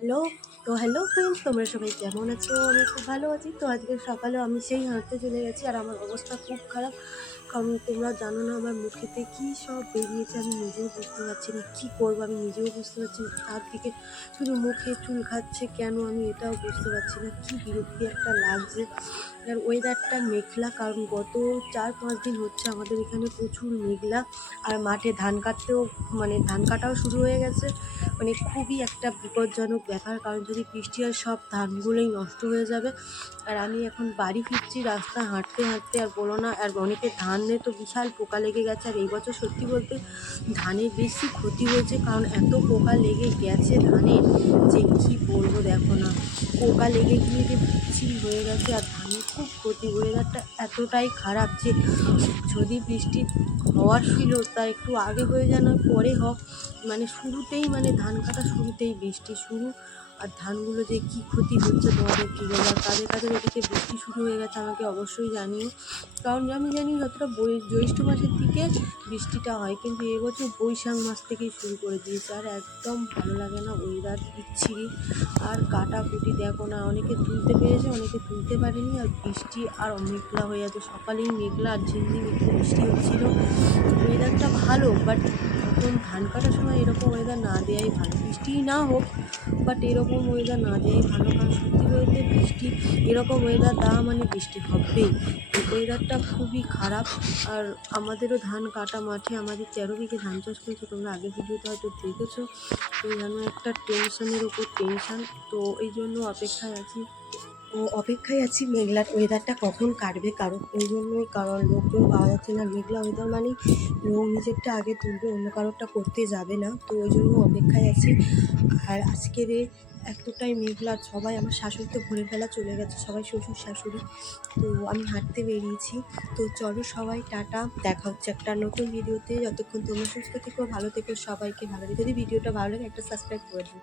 Hello. Hello friends, তোমরা সবাই কেমন আছো? আমি খুব ভালো আছি। তো আজকে সকালে আমি সেই হাঁটতে চলে গেছি আর আমার অবস্থা খুব খারাপ। কারণ তোমরা জানো না আমার মুখেতে কী সব বেরিয়েছে, আমি নিজেও বুঝতে পারছি না কী করবো, আমি নিজেও বুঝতে পারছি না। চারদিকে শুধু মুখে চুল খাচ্ছে, কেন আমি এটাও বুঝতে পারছি না। কী বিরক্তি একটা লাগছে। আর ওয়েদারটা মেঘলা, কারণ গত 4-5 দিন হচ্ছে আমাদের এখানে প্রচুর মেঘলা। আর মাঠে ধান কাটতেও ধান কাটাও শুরু হয়ে গেছে। খুবই একটা বিপজ্জনক ব্যাপার, কারণ যদি বৃষ্টি হয় সব ধানগুলোই নষ্ট হয়ে যাবে। আর আমি এখন বাড়ি ফিরছি রাস্তা হাঁটতে হাঁটতে, আর বলো না, আর অনেকের ধানে তো বিশাল পোকা লেগে গেছে। আর এই বছর সত্যি বলতে ধানে বেশি ক্ষতি হয়েছে, কারণ এত পোকা লেগে গেছে ধানে যে কি বলবো। দেখো না, পোকা লেগে গিয়ে যে বিচ্ছিরি হয়ে গেছে, আর ধানের খুব ক্ষতি। ওয়েদারটা এতটাই খারাপ যে যদি বৃষ্টি হওয়ার ছিল তা একটু আগে হয়ে যেন পরে হোক, শুরুতেই ধান কাটা শুরুতেই বৃষ্টি শুরু। আর ধানগুলো যে কী ক্ষতি হচ্ছে তোমাদের কী বলবো। আর কাদের কাদের এদিকে বৃষ্টি শুরু হয়ে গেছে আমাকে অবশ্যই জানিও, কারণ আমি জানি যতটা জ্যৈষ্ঠ মাসের দিকে বৃষ্টিটা হয়, কিন্তু এবছর বৈশাখ মাস থেকেই শুরু করে দিয়েছে। আর একদম ভালো লাগে না, ওয়েদার বিচ্ছিরি। আর কাটাকুটি দেখো না, অনেকে তুলতে পেরেছে অনেকে তুলতে পারেনি। আর বৃষ্টি আর মেঘলা হয়ে আছে, সকালেই মেঘলা আর ঝিমঝিম একটু বৃষ্টি হচ্ছিল। ওয়েদারটা ভালো, বাট যখন ধান কাটার সময় এরকম ওয়েদার না দেওয়াই ভালো। বৃষ্টিই না হোক, বাট এরকম ওয়েদার না দেওয়াই ভালো, কারণ সত্যি বলতে বৃষ্টি এরকম ওয়েদার দেওয়া মানে বৃষ্টি হবেই। এই ওয়েদারটা খুবই খারাপ। আর আমাদেরও ধান কাটা মাঠে আমাদের 13 বিঘে ধান চাষ করেছে, তোমরা আগের ভিডিওতে হয়তো দেখেছো। তো যেন একটা টেনশনের ওপর টেনশন। তো এই জন্য অপেক্ষায় আছি মেঘলার ওয়েদারটা কখন কাটবে, কারণ ওই জন্যই, কারণ লোকজন পাওয়া যাচ্ছে না। মেঘলা ওয়েদার মানেই লোক নিজেরটা আগে তুলবে, অন্য কারোরটা করতে যাবে না। তো ওই জন্য অপেক্ষায় আছি। আর আজকের এতটাই মেঘলা, সবাই আমার শাশুড়ি তো ভোরের বেলা চলে গেছে, সবাই শ্বশুর শাশুড়ি। তো আমি হাঁটতে বেরিয়েছি। তো চলো সবাই টাটা, দেখা হচ্ছে একটা নতুন ভিডিওতে। যতক্ষণ তোমরা সুস্থ থেকো, ভালো থেকো, সবাইকে ভালো রেখো। যদি ভিডিওটা ভালো লাগে একটা সাবস্ক্রাইব করে দিও।